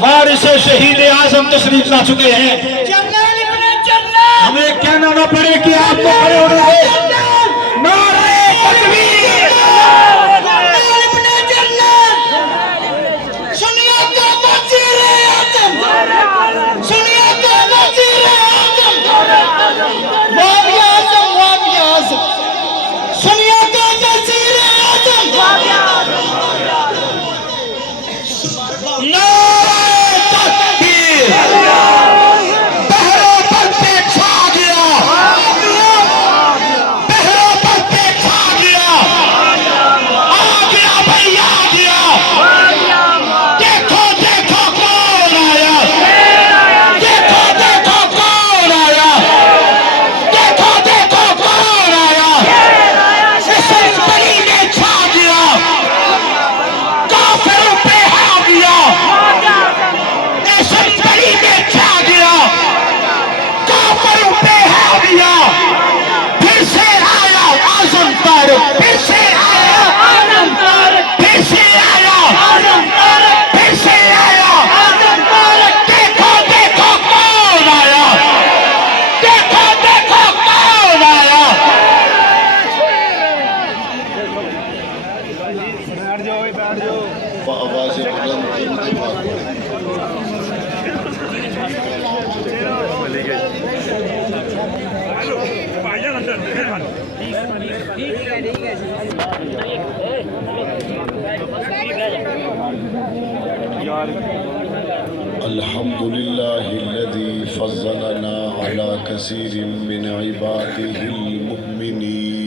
وارث شہید اعظم تشریف لا چکے ہیں. جنرل ابن جنرل ہمیں کہنا نہ پڑے کہ آپ کو کھڑے ہونا ہے. نعرہ تکبیر. جنرل ابن جنرل سنیے تو وزیر اعظم سنیے تو وزیر اعظم وابی اعظم سنیے تو وزیر اعظم نعرہ تکبیر. پہروں پر پیٹ چھا گیا. پہروں پر پیٹ چھا گیا. آ گیا بھائی آ گیا. دیکھو دیکھو کون آیا. دیکھو دیکھو کون آیا. دیکھو دیکھو کون آیا. اس بلی میں چھا گیا. کافروں پہ آ گیا. اس بلی میں چھا گیا. کافروں پہ آ گیا. پھر سے آیا اعظم طارق. پھر سے آیا اعظم طارق. پھر سے آیا اعظم طارق. پھر سے آیا اعظم طارق. دیکھو دیکھو کون آیا. دیکھو دیکھو کون آیا. آواز بلند الحمد لله الذي فضلنا على كثير من عباده المؤمنين.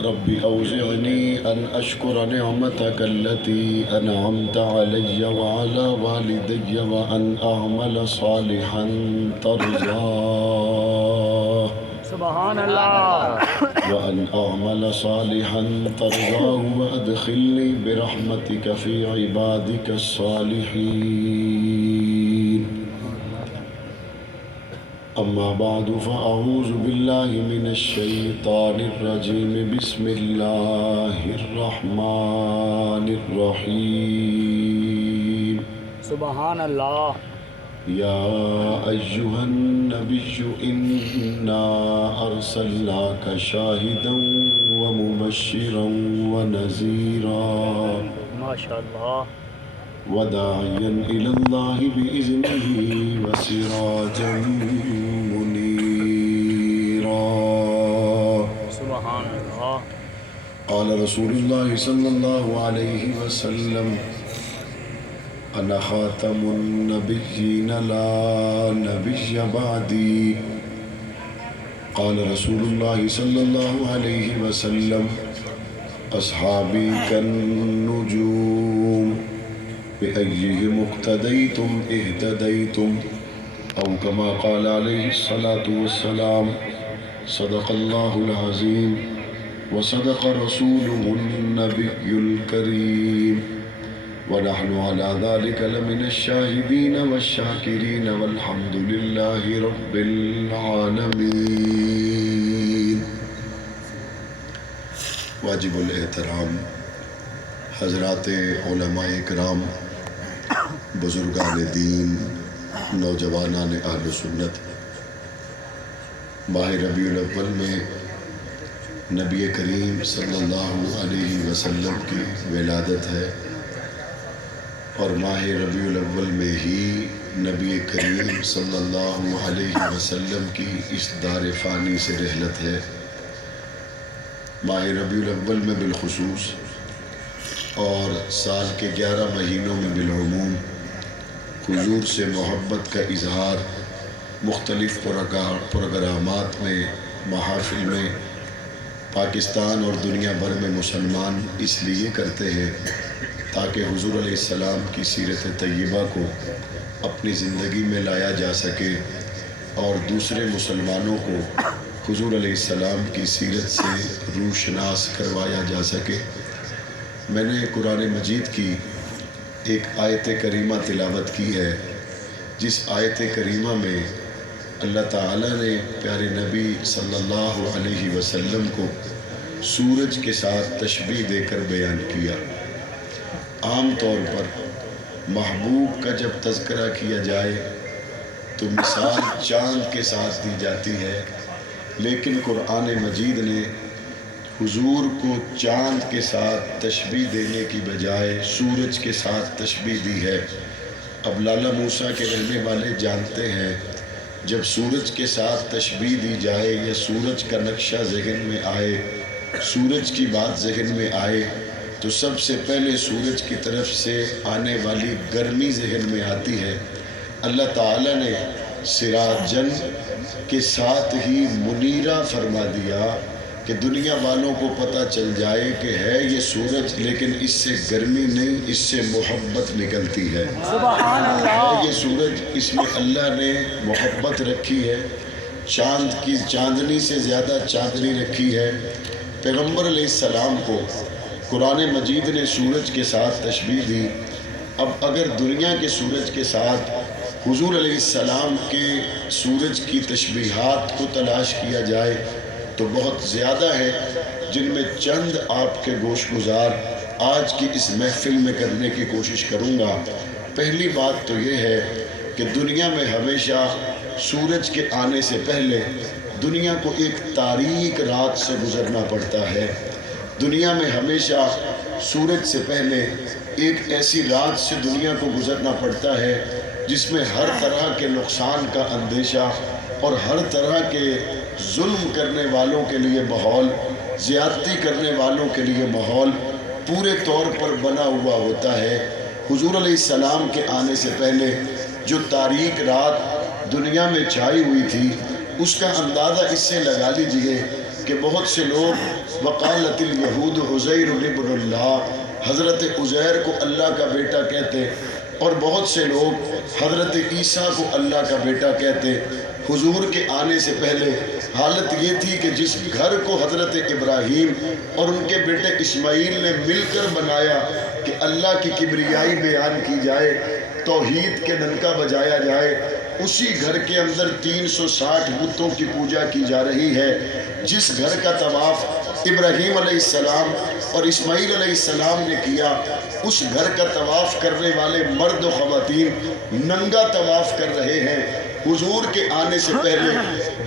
رب أوزعني أن أشكر نعمتك التي أنعمت علي وعلى والدي وأن أعمل صالحا ترضاه. سبحان اللہ. وأن أعمل صالحا ترضاه وأدخلني برحمتك في عبادك الصالحين. أما بعد فأعوذ بالله من الشيطان الرجيم. بسم الله الرحمن الرحيم. سبحان اللہ. يا أيها النبي إنا أرسلناك شاهدا ومبشرا ونذيرا ماشاء اللہ. وداعيا إلى الله بإذنه وسراجا منيرا. سبحان اللہ. قال رسول الله صلى الله عليه وسلم أنا خاتم النبيين لا نبي بعدي. قال رسول الله صلى الله عليه وسلم أصحابي كالنجوم بأيهم اقتديتم اهتديتم أو كما قال عليه الصلاة والسلام. صدق الله العظيم وصدق رسوله النبي الكريم ونحن على ذلك لمن الشاهدين والشاكرين والحمد لله رب العالمين. واجب الاحترام حضرات علماء کرام، بزرگان دین، نوجوانان اہل سنت، ماہ ربیع الاول میں نبی کریم صلی اللہ علیہ وسلم کی ولادت ہے اور ماہ ربیع الاول میں ہی نبی کریم صلی اللہ علیہ وسلم کی اس دار فانی سے رحلت ہے. ماہ ربیع الاول میں بالخصوص اور سال کے 11 مہینوں میں بالعموم حضور سے محبت کا اظہار مختلف پروگرامات میں، محافل میں پاکستان اور دنیا بھر میں مسلمان اس لیے کرتے ہیں تاکہ حضور علیہ السلام کی سیرت طیبہ کو اپنی زندگی میں لایا جا سکے اور دوسرے مسلمانوں کو حضور علیہ السلام کی سیرت سے روشناس کروایا جا سکے. میں نے قرآن مجید کی ایک آیت کریمہ تلاوت کی ہے، جس آیت کریمہ میں اللہ تعالیٰ نے پیارے نبی صلی اللہ علیہ وسلم کو سورج کے ساتھ تشبیہ دے کر بیان کیا۔ عام طور پر محبوب کا جب تذکرہ کیا جائے تو مثال چاند کے ساتھ دی جاتی ہے، لیکن قرآن مجید نے حضور کو چاند کے ساتھ تشبیہ دینے کی بجائے سورج کے ساتھ تشبیہ دی ہے۔ اب لالا موسیٰ کے رہنے والے جانتے ہیں جب سورج کے ساتھ تشبیہ دی جائے یا سورج کا نقشہ ذہن میں آئے، سورج کی بات ذہن میں آئے تو سب سے پہلے سورج کی طرف سے آنے والی گرمی ذہن میں آتی ہے۔ اللہ تعالیٰ نے سراجن کے ساتھ ہی منیرہ فرما دیا کہ دنیا والوں کو پتہ چل جائے کہ ہے یہ سورج، لیکن اس سے گرمی نہیں، اس سے محبت نکلتی ہے۔ سبحان اللہ۔ یہ سورج، اس میں اللہ نے محبت رکھی ہے، چاند کی چاندنی سے زیادہ چاندنی رکھی ہے۔ پیغمبر علیہ السلام کو قرآن مجید نے سورج کے ساتھ تشبیہ دی۔ اب اگر دنیا کے سورج کے ساتھ حضور علیہ السلام کے سورج کی تشبیہات کو تلاش کیا جائے تو بہت زیادہ ہے، جن میں چند آپ کے گوش گزار آج کی اس محفل میں کرنے کی کوشش کروں گا۔ پہلی بات تو یہ ہے کہ دنیا میں ہمیشہ سورج کے آنے سے پہلے دنیا کو ایک تاریک رات سے گزرنا پڑتا ہے۔ دنیا میں ہمیشہ سورج سے پہلے ایک ایسی رات سے دنیا کو گزرنا پڑتا ہے جس میں ہر طرح کے نقصان کا اندیشہ اور ہر طرح کے ظلم کرنے والوں کے لیے ماحول، زیادتی کرنے والوں کے لیے ماحول پورے طور پر بنا ہوا ہوتا ہے۔ حضور علیہ السلام کے آنے سے پہلے جو تاریک رات دنیا میں چھائی ہوئی تھی، اس کا اندازہ اس سے لگا لیجئے کہ بہت سے لوگ وقالت الیہود عزیر ابن اللہ، حضرت عزیر کو اللہ کا بیٹا کہتے، اور بہت سے لوگ حضرت عیسیٰ کو اللہ کا بیٹا کہتے۔ حضور کے آنے سے پہلے حالت یہ تھی کہ جس گھر کو حضرت ابراہیم اور ان کے بیٹے اسماعیل نے مل کر بنایا کہ اللہ کی کبریائی بیان کی جائے، توحید کے ڈنکا بجایا جائے، اسی گھر کے اندر 360 بتوں کی پوجا کی جا رہی ہے۔ جس گھر کا طواف ابراہیم علیہ السلام اور اسماعیل علیہ السلام نے کیا، اس گھر کا طواف کرنے والے مرد و خواتین ننگا طواف کر رہے ہیں۔ حضور کے آنے سے پہلے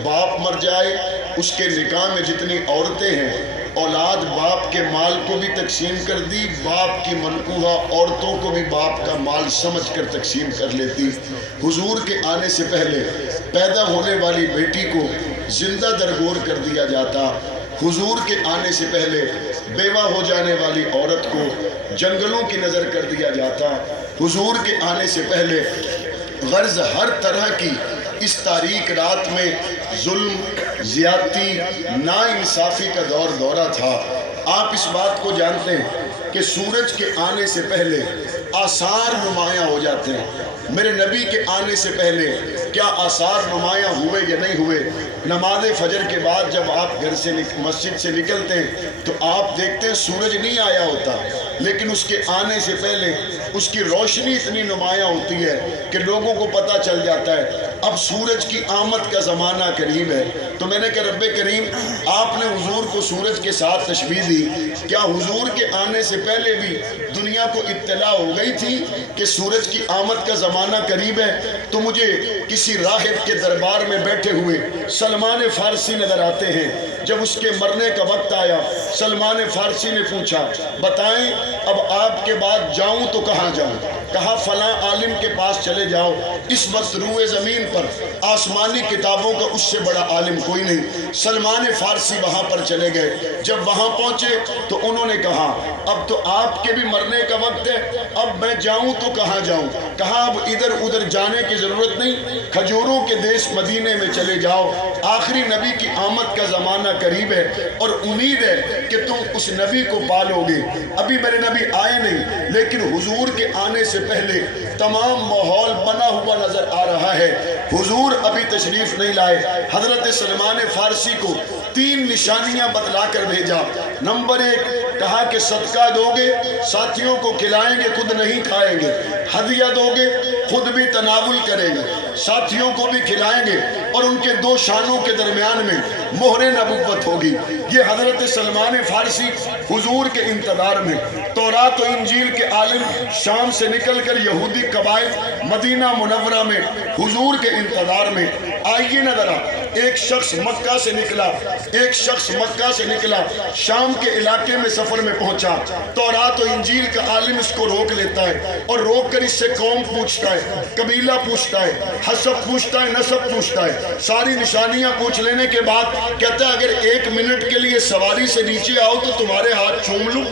باپ مر جائے، اس کے نکاح میں جتنی عورتیں ہیں، اولاد باپ کے مال کو بھی تقسیم کر دی، باپ کی منکوحہ عورتوں کو بھی باپ کا مال سمجھ کر تقسیم کر لیتی۔ حضور کے آنے سے پہلے پیدا ہونے والی بیٹی کو زندہ درگور کر دیا جاتا۔ حضور کے آنے سے پہلے بیوہ ہو جانے والی عورت کو جنگلوں کی نظر کر دیا جاتا۔ حضور کے آنے سے پہلے غرض ہر طرح کی اس تاریک رات میں ظلم، زیادتی، ناانصافی کا دورہ تھا۔ آپ اس بات کو جانتے ہیں کہ سورج کے آنے سے پہلے آثار نمایاں ہو جاتے ہیں۔ میرے نبی کے آنے سے پہلے کیا آثار نمایاں ہوئے یا نہیں ہوئے؟ نماز فجر کے بعد جب آپ گھر سے مسجد سے نکلتے ہیں تو آپ دیکھتے ہیں سورج نہیں آیا ہوتا، لیکن اس کے آنے سے پہلے اس کی روشنی اتنی نمایاں ہوتی ہے کہ لوگوں کو پتہ چل جاتا ہے اب سورج کی آمد کا زمانہ قریب ہے۔ تو میں نے کہا رب کریم، آپ نے حضور کو سورج کے ساتھ تشبیہ دی، کیا حضور کے آنے سے پہلے بھی دنیا کو اطلاع ہو گئی تھی کہ سورج کی آمد کا زمانہ قریب ہے؟ تو مجھے کسی راہب کے دربار میں بیٹھے ہوئے سلمان فارسی نظر آتے ہیں۔ جب اس کے مرنے کا وقت آیا، سلمان فارسی نے پوچھا بتائیں اب آپ کے بعد جاؤں تو کہاں جاؤں؟ کہا فلاں عالم کے پاس چلے جاؤ، اس وقت روئے زمین پر آسمانی کتابوں کا اس سے بڑا عالم کوئی نہیں۔ سلمان فارسی وہاں پر چلے گئے، جب وہاں پہنچے تو انہوں نے کہا اب تو آپ کے بھی مرنے کا وقت ہے، اب میں جاؤں تو کہاں جاؤں؟ کہا اب ادھر ادھر جانے کی ضرورت نہیں، کھجوروں کے دیش مدینے میں چلے جاؤ، آخری نبی کی آمد کا زمانہ قریب ہے اور امید ہے کہ تم اس نبی کو پالو گے۔ ابھی میرے نبی آئے نہیں، لیکن حضور کے آنے سے پہلے تمام ماحول بنا ہوا نظر آ رہا ہے۔ حضور ابھی تشریف نہیں لائے، حضرت سلمان فارسی کو 3 نشانیاں بتلا کر بھیجا۔ نمبر 1 کہا کہ صدقہ دو گے، ساتھیوں کو کھلائیں گے، خود نہیں کھائیں گے، ہدیہ دو گے، خود بھی تناول کریں گے، ساتھیوں کو بھی کھلائیں گے، اور ان کے 2 شانوں کے درمیان میں مہر نبوت ہوگی۔ یہ حضرت سلمان فارسی حضور کے انتظار میں تورات و انجیل کے عالم شام سے نکل کر یہودی قبائل مدینہ منورہ میں حضور کے انتظار میں. آئیے نہ ذرا، ایک شخص مکہ سے نکلا شام کے علاقے میں سفر میں پہنچا. تورات و انجیل کا عالم اس کو روک لیتا ہے اور روک کر اس سے قوم پوچھتا ہے، قبیلہ پوچھتا ہے، حسب پوچھتا ہے، نسب پوچھتا ہے. ساری نشانیاں پوچھ لینے کے بعد کہتا ہے اگر 1 منٹ کے لیے سواری سے نیچے آؤ تو تمہارے ہاتھ چوم لوں،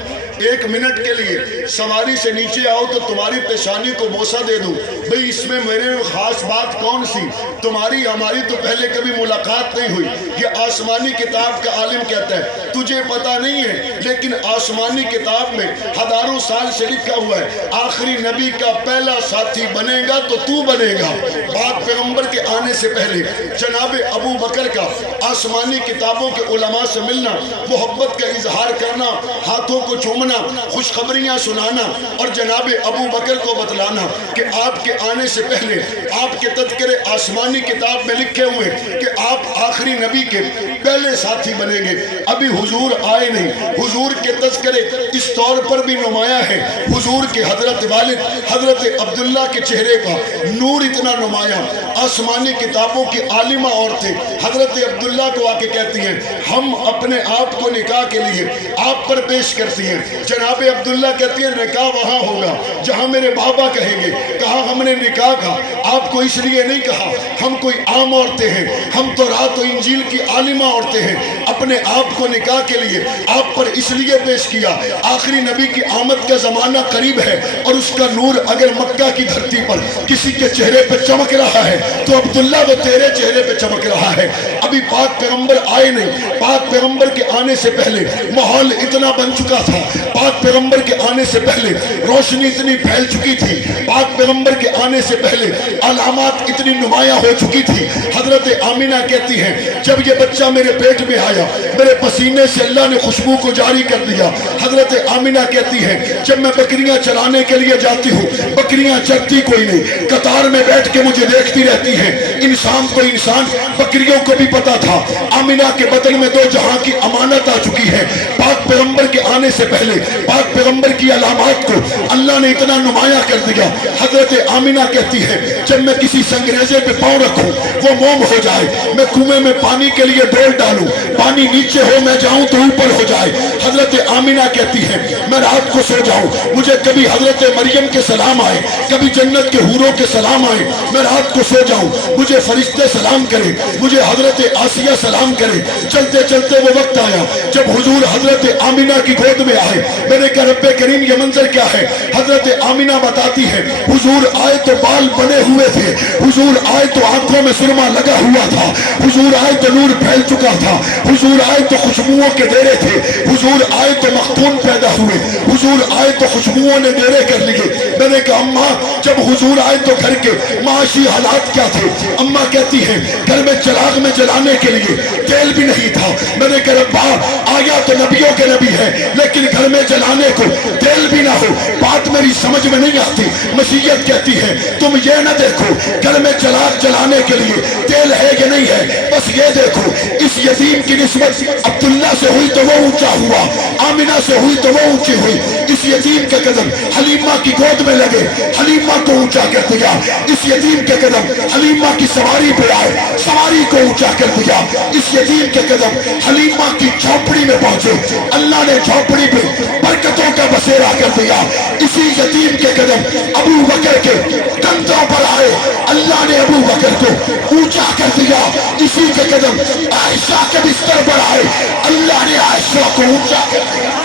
1 منٹ کے لیے سواری سے نیچے آؤ تو تمہاری پیشانی کو بوسہ دے دوں. بھئی اس میں میرے خاص بات کون سی؟ تمہاری ہماری تو پہلے کبھی ملاقات نہیں ہوئی. یہ آسمانی کتاب کا عالم کہتا ہے تجھے پتہ نہیں ہے لیکن آسمانی کتاب میں ہزاروں سال سے لکھا ہوا ہے آخری نبی کا پہلا ساتھی بنے گا تو تو بنے گا. پاک پیغمبر کے آنے سے پہلے جناب ابو بکر کا آسمانی کتابوں کے علماء سے ملنا، محبت کا اظہار کرنا، ہاتھوں کو چومنا، خوشخبریاں سنانا اور جناب ابو بکر کو بتلانا کہ آپ کے آنے سے پہلے آپ کے تذکرے آسمانی کتاب میں لکھے ہوئے کہ آپ آخری نبی کے پہلے ساتھی بنیں گے. ابھی حضور آئے نہیں. حضور کے تذکرے اس طور پر بھی نمایاں ہے، حضور کے حضرت والد حضرت عبداللہ کے چہرے کا نور اتنا نمایاں. آسمانی کتابوں کی عالمہ عورتیں حضرت عبداللہ کو آ کے کہتی ہیں ہم اپنے آپ کو نکاح کے لیے آپ پر پیش کرتی ہیں. جناب عبداللہ کہتی ہیں نکاح وہاں ہوگا جہاں میرے بابا کہیں گے. کہا ہم نے نکاح کا آپ کو اس لیے نہیں کہا ہم کوئی عام عورتیں ہیں، ہم تو رات و انجیل کی عالمہ عورتیں ہیں. اپنے آپ کو نکاح کے لیے آپ پر اس لیے پیش کیا آخری نبی کی آمد کا زمانہ قریب ہے اور اس کا نور اگر مکہ کی دھرتی پر کسی کے چہرے پہ چمک رہا ہے تو عبداللہ وہ تیرے چہرے پہ چمک رہا ہے. ابھی پاک پیغمبر آئے نہیں. پاک پیغمبر کے آنے سے پہلے ماحول اتنا بن چکا تھا. پاک پیغمبر کے آنے سے پہلے روشنی اتنی پھیل چکی تھی. پاک پیغمبر کے آنے سے پہلے علامات اتنی نمایاں ہو چکی تھی. حضرت آمینہ کہتی ہیں جب یہ بچہ میرے پیٹ میں آیا میرے پسینے سے اللہ نے خوشبو کو جاری کر دیا. حضرت آمینہ کہتی ہیں جب میں بکریاں چرانے کے لیے جاتی ہوں بکریاں چرتی کوئی نہیں، قطار میں بیٹھ کے مجھے دیکھتی رہتی ہیں. انسان تو انسان، بکریوں کو بھی پتا تھا آمینہ کے بدن میں 2 جہاں کی امانت آ چکی ہے. پاک پیغمبر کے آنے سے پہلے پاک پیغمبر کی علامات کو اللہ نے اتنا نمایاں کر دیا. حضرت آمینہ کہتی ہے جب میں کسی سنگریزے پہ پاؤں رکھوں وہ موم ہو جائے، میں کنویں میں پانی کے لیے ڈول ڈالوں پانی نیچے ہو میں جاؤں تو اوپر ہو جائے. حضرت آمینہ کہتی ہے میں رات کو سو جاؤں مجھے کبھی حضرت مریم کے سلام آئے، کبھی جنت کے حوروں کے سلام آئے. میں رات کو سو جاؤں مجھے فرشتے سلام کرے، مجھے حضرت آسیہ سلام کرے. چلتے چلتے وہ وقت آیا جب حضور حضرت آمینہ کی گود میں آئے. میں نے کہا رب کریم یہ منظر کیا ہے؟ حضرت آمینہ بتاتی ہے حضور آئے تو بال بنے ہوئے تھے، حضور آئے تو آنکھوں میں سرما لگا ہوا تھا، حضور آئے تو نور پھیل چکا تھا، حضور آئے تو خوشبوؤں کے ڈیرے تھے، حضور آئے تو مختون پیدا ہوئے، حضور آئے تو خوشبوؤں نے ڈیرے کر لیے. میں نے کہا اماں جب حضور آئے تو گھر کے معاشی حالات کیا تھے؟ اماں کہتی ہیں گھر میں چراغ میں جلانے کے لیے تیل بھی نہیں تھا. میں نے کہا ربا آیا تو نبیوں کے نبی ہے لیکن گھر میں جلانے کو تیل بھی نہ ہو، بات میری سمجھ میں نہیں آتی. مشیت کہتی ہے تم یہ نہ دیکھو گھر میں چراغ جلانے کے لیے تیل ہے کہ نہیں ہے، بس یہ دیکھو اس یتیم کی نسبت عبداللہ سے ہوئی تو وہ اونچا ہوا، آمینہ سے ہوئی تو وہ اونچی ہوئی. اس یتیم کے قدم حلیمہ کی گود میں لگے، حلیمہ کو اونچا کر دیا. اس یتیم کے قدم حلیمہ کی سواری پہ آئے، سواری کو اونچا کر دیا. اس یتیم کے قدم حلیمہ کی جھونپڑی میں پہنچے، اللہ نے جھونپڑی پہ برکتوں کا بسیرا کر دیا. اسی یتیم کے قدم ابو بکر کے کندھوں پر آئے، اللہ نے ابو بکر کو اونچا کر دیا. اسی کے قدم عائشہ کے بستر پر آئے، اللہ نے عائشہ کو اونچا کر دیا.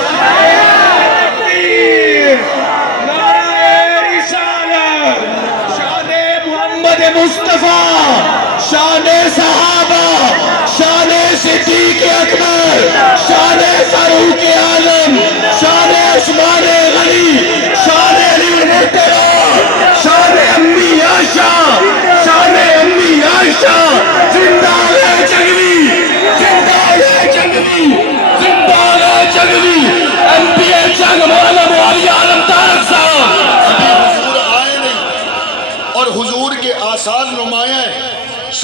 مصطفیٰ شان صحابہ، شان صدیق اکبر، شان فاروق اعظم، شان عثمان غنی، شان علی المرتضی، شان امی عائشہ، شان امی عائشہ. زندہ ہے جنگلی، زندہ ہے جنگلی، زندہ ہے جنگلی. انبیاء جنگ مولانا معاویہ عالم طارق صاحب. اور حضور کے آثار نمایاں ہیں.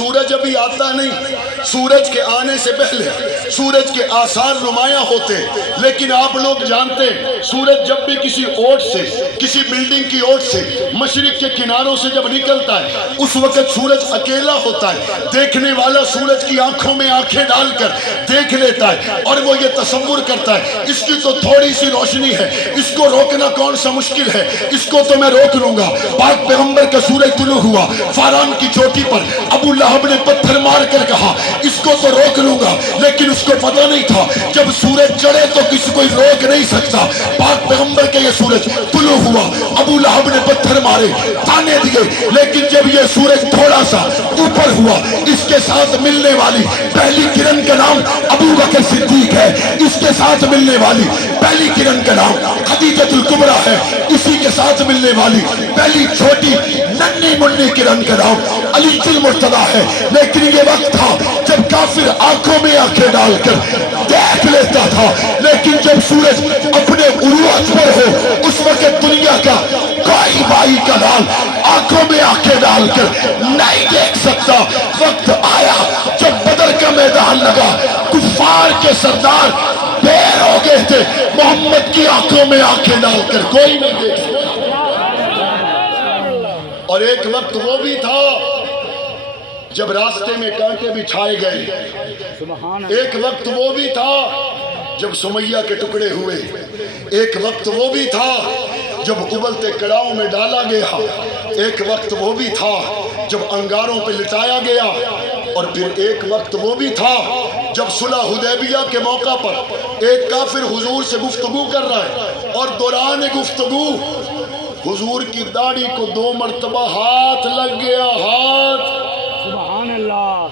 سورج ابھی آتا نہیں، سورج کے آنے سے پہلے سورج کے آثار نمایاں ہوتے، لیکن آپ لوگ جانتے ہیں سورج جب بھی کسی اوٹ سے، کسی بلڈنگ کی اوٹ سے، مشرق کے کناروں سے جب نکلتا ہے اس وقت سورج اکیلا ہوتا ہے، دیکھنے والا سورج کی آنکھوں میں آنکھیں ڈال کر دیکھ لیتا ہے اور وہ یہ تصور کرتا ہے اس کی تو تھوڑی سی روشنی ہے، اس کو روکنا کون سا مشکل ہے، اس کو تو میں روک لوں گا۔ پاک پیغمبر کا سورج طلوع ہوا، فاران کی چوٹی پر ابو لہب نے پتھر مار کر کہا اس کو تو روک لوں گا، لیکن اس کو پتہ نہیں تھا جب سورج چڑھے تو کسی کوئی روک نہیں سکتا۔ پاک پیغمبر کے یہ سورج طلوع ہوا، ابو لہب نے پتھر مارے، تانے دیے، لیکن جب یہ سورج تھوڑا سا اوپر ہوا اس کے ساتھ ملنے والی پہلی کرن کا نام ابو بکر صدیق ہے، اس کے ساتھ ملنے والی پہلی کرن کا نام خدیجۃ الکبریٰ ہے، اسی کے ساتھ ملنے والی پہلی چھوٹی ننھی منی کرن کا نام علی المرتضیٰ ہے۔ لیکن یہ وقت تھا جب کافر آنکھوں میں آنکھیں ڈال کر دیکھ لیتا تھا، لیکن جب سورج اپنے عروج پر ہو اس وقت دنیا کا کوئی بھائی کا لال آنکھوں میں آنکھیں ڈال کر نہیں دیکھ سکتا۔ وقت آیا جب بدر کا میدان لگا، کفار کے سردار بیر ہو گئے تھے، محمد کی آنکھوں میں آنکھیں ڈال کر کوئی نہیں دیکھ سکتا۔ اور ایک وقت وہ بھی تھا جب راستے میں کانٹے بچھائے گئے، ایک وقت وہ بھی تھا جب سمیہ کے ٹکڑے ہوئے، ایک وقت وہ بھی تھا جب ابلتے کڑاؤں میں ڈالا گیا، ایک وقت وہ بھی تھا جب انگاروں پہ لٹایا گیا، اور پھر ایک وقت وہ بھی تھا جب صلح حدیبیہ کے موقع پر ایک کافر حضور سے گفتگو کر رہا ہے اور دوران گفتگو حضور کی داڑھی کو 2 مرتبہ ہاتھ لگ گیا، ہاتھ۔ سبحان اللہ۔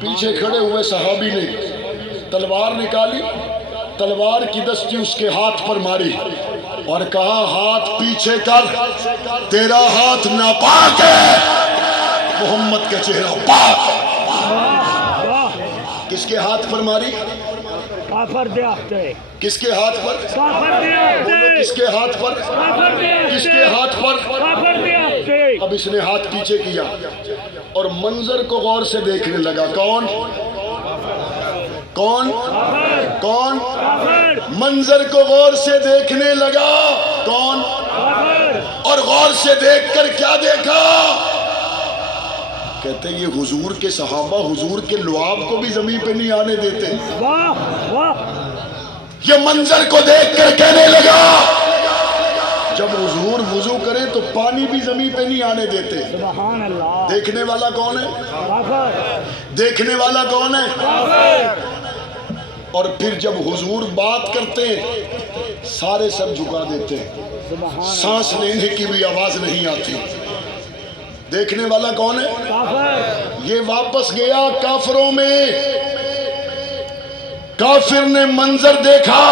پیچھے کھڑے ہوئے صحابی نے تلوار نکالی، تلوار کی دستی اس کے ہاتھ پر ماری اور کہا ہاتھ پیچھے کر، تیرا ہاتھ ناپاک ہے، محمد کا چہرہ پاک۔ کس کے ہاتھ پر ماری؟ کافر دیاتے، کس کے ہاتھ پر؟ کافر دیاتے، کس کے ہاتھ پر؟ کافر دیاتے، کس کے ہاتھ پر؟ کافر دیاتے۔ اب اس نے ہاتھ پیچھے کیا اور منظر کو غور سے دیکھنے لگا۔ کون؟ کون؟ کون؟ منظر کو غور سے دیکھنے لگا۔ کون؟ اور غور سے دیکھ کر کیا دیکھا؟ کہتے ہیں یہ حضور کے صحابہ حضور کے لعاب کو بھی زمین پہ نہیں آنے دیتے۔ واہ واہ۔ یہ منظر کو دیکھ کر کہنے لگا جب حضور وضو کریں تو پانی بھی زمین پہ نہیں آنے دیتے۔ سبحان اللہ۔ دیکھنے والا کون ہے؟ کافر۔ دیکھنے والا کون ہے؟ کافر۔ اور پھر جب حضور بات کرتے ہیں سارے سر جھکا دیتے ہیں، سبحان اللہ۔ سانس لینے کی بھی آواز نہیں آتی۔ دیکھنے والا کون ہے؟ کافر۔ یہ واپس گیا کافروں میں، کافر نے منظر دیکھا،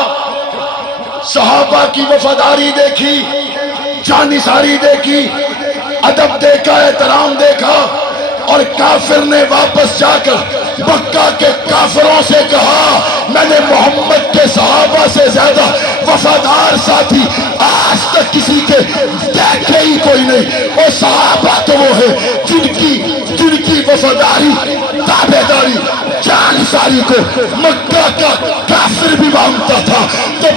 صحابہ کی وفاداری دیکھی، جانثاری دیکھی، ادب دیکھا، احترام دیکھا، اور کافر نے واپس جا کر مکہ کے کافروں سے کہا میں نے محمد کے صحابہ سے زیادہ وفادار ساتھی آج تک کسی کے دیکھے ہی کوئی نہیں۔ اور صحابہ تو وہ ہے جن کی وفاداری، تابعداری، جانثاری کو مکہ کا کافر بھی مانتا تھا۔ تو